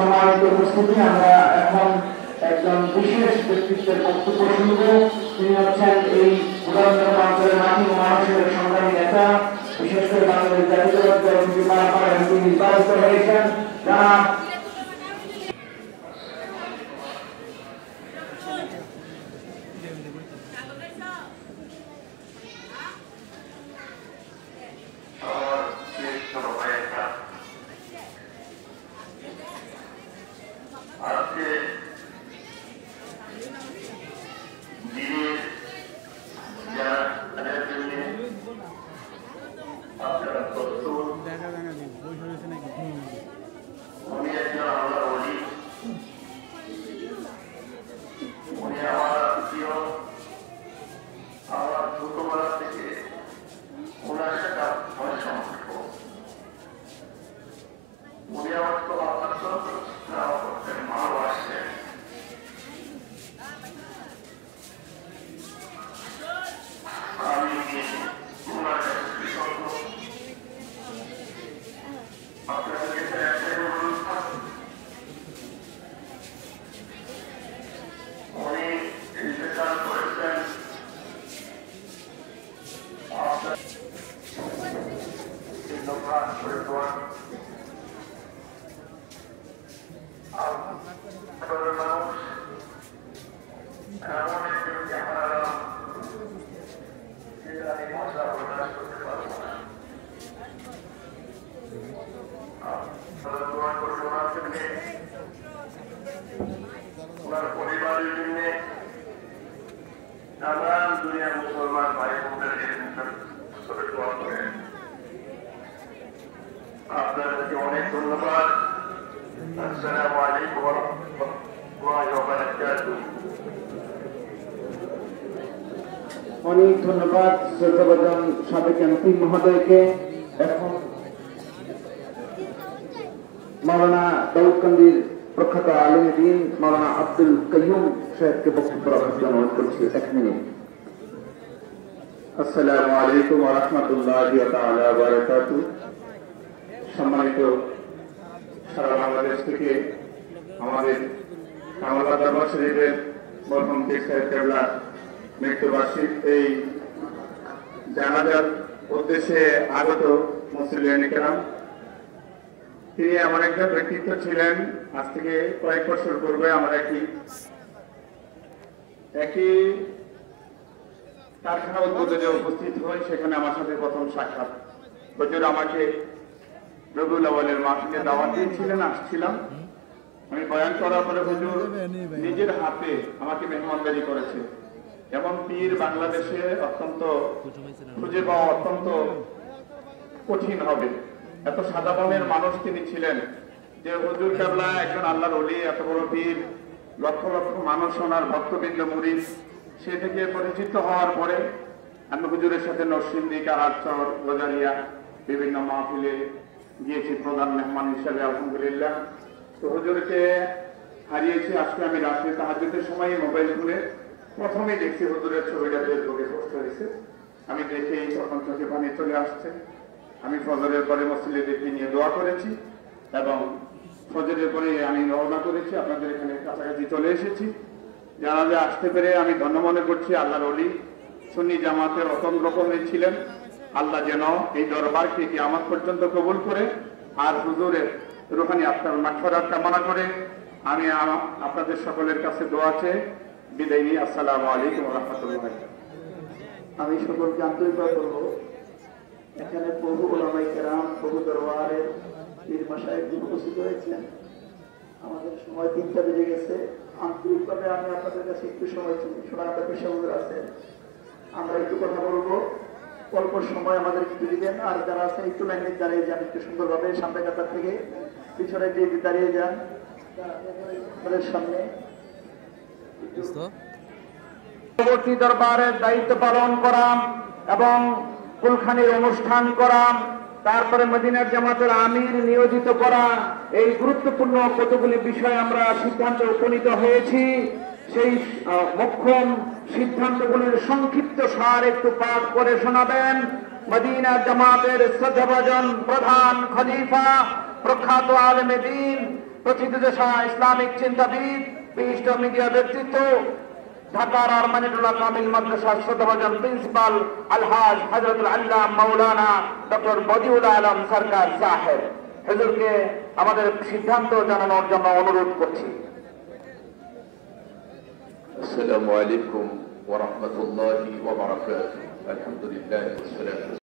সম্মানিত উপস্থিতি, আমরা এখন একজন বিশেষ ব্যক্তিত্বের বক্তব্য শুনব। তিনি হচ্ছেন এই উদাহরণ অঞ্চলের মাটি ও মানুষের সংগ্রামী নেতা, বিশেষ করে বাংলাদেশ জাতীয়তাবাদী দল এমপি নির্বাচিত হয়েছেন যারা দুনিয়ার মুসলমান ভাই বোনদের আপনাদেরকে অনেক ধন্যবাদ। আসসালামু আলাইকুম ওয়া রাহমাতুল্লাহি ওয়া বারাকাতুহু। অনেক ধন্যবাদ শ্রদ্ধাভাজন সাবেক এমপি মহোদয়কে। এখন মাওলানা দাউদকান্দির প্রখ্যাত আলেম দ্বীন মাওলানা আব্দুল কাইয়ুম সাহেবকে বক্তব্য রাখার জন্য অনুরোধ করছি। 1 মিনিট। আসসালামু আলাইকুম ওয়া রাহমাতুল্লাহি ওয়া বারাকাতুহু। সম্মানিত সারা বাংলাদেশ থেকে আমাদের কামালবাগ দরবার শরীফের মরহুম পীর সাহেব কেবলার মৃত্যুবার্ষিক এই জানাজার উদ্দেশ্যে আগত মুসলিম কেরাম, তিনি এমন একজন ব্যক্তিত্ব ছিলেন। আজ থেকে কয়েক বছর পূর্বে আমরা একই কারখানা উদ্বোধনে উপস্থিত হই। সেখানে আমার সাথে প্রথম সাক্ষাৎ। হুজুর আমাকে রবিউল আউয়ালের মাহফিলে দাওয়াত দিয়েছিলেন, আসছিলাম। আমি বয়ান করার পরে হুজুর নিজের হাতে আমাকে মেহমানদারি করেছে। এমন পীর বাংলাদেশে অত্যন্ত খুঁজে পাওয়া অত্যন্ত কঠিন হবে। এত সাদা মনের মানুষ তিনি ছিলেন যে হুজুর কেবলা একজন আল্লাহর ওলি, এত বড় পীর, লক্ষ লক্ষ মানুষ ওনার ভক্তবৃন্দ মুরিদ। সে থেকে পরিচিত হওয়ার পরে আমি হুজুরের সাথে নরসিংদী, কারারচর, রোজারিয়া বিভিন্ন মাহফিলে গিয়েছি প্রধান মেহমান হিসেবে, আলহামদুলিল্লাহ। তো হুজুরকে হারিয়েছি। আজকে আমি রাত্রে তাহাজ্জুদের সময় মোবাইল খুলে প্রথমেই দেখছি হুজুরের ছবিটা ফেসবুকে পোস্ট হয়েছে। আমি দেখেই তখন চোখে পানি চলে আসছে। আমি ফজরের পরে মসজিদে দেখে নিয়ে দোয়া করেছি এবং ফজরের পরে আমি রওনা করেছি। আপনাদের এখানে কাছাকাছি চলে এসেছি। জানাজা আসতে পেরে আমি ধন্য মনে করছি। আল্লাহর ওলি, সুন্নি জামাতের অতন রকমের ছিলেন। আল্লাহ যেন এই দরবারকে কিয়ামত পর্যন্ত কবুল করে আর হুজুরের রুহানি আত্মার মাগফিরাত কামনা করে আমি আপনাদের সকলের কাছে দোয়া চেয়ে বিদায় নিই। আসসালামু আলাইকুম ওয়া রাহমাতুল্লাহ। আমি সকলকে আন্তরিকতা করব। এখানে বহু ওলামায়ে কেরাম, বহু দরবারের পীর মাশায়েখ উপস্থিত হয়েছেন। আমাদের সময় 3টা বেজে গেছে। আন্তরিকভাবে আমি আপনাদের কাছে একটু সময় চাই। সোনারগাঁ পেশাগুলো আছে, আমরা একটু কথা বলবো। অল্প সময় আমাদের একটু দিবেন। আর যারা আছে একটু লাইনে দাঁড়িয়ে যান, একটু সুন্দরভাবে সামনে কাতার থেকে পিছনে দিয়ে দাঁড়িয়ে যান আমাদের সামনে। পরবর্তী দরবারের দায়িত্ব পালন করা এবং কুলখানির অনুষ্ঠান করা, তারপরে মদিনার জামাতের আমির নিয়োজিত করা, এই গুরুত্বপূর্ণ কতগুলি বিষয় আমরা সিদ্ধান্তে উপনীত হয়েছি। সেই মোক্ষম সিদ্ধান্তগুলির সংক্ষিপ্ত সার একটু পাঠ করে শোনাবেন মদিনা জামাতের শ্রদ্ধাভাজন প্রধান খলিফা প্রখ্যাত আলেমে দ্বীন, প্রথিতযশা ইসলামিক চিন্তাবিদ, বিশিষ্ট মিডিয়া ব্যক্তিত্ব, ঢাকার আরমানিটুল্লাহ কামিল মাদ্রাসার শ্রদ্ধাভাজন প্রিন্সিপাল আলহাজ হযরতুল আল্লাহ মাওলানা ডক্টর বদিউল আলম সরকার সাহেব হুজুরকে আমাদের সিদ্ধান্ত জানানোর জন্য অনুরোধ করছি। السلام عليكم ورحمة الله وبركاته. الحمد لله والصلاة والسلام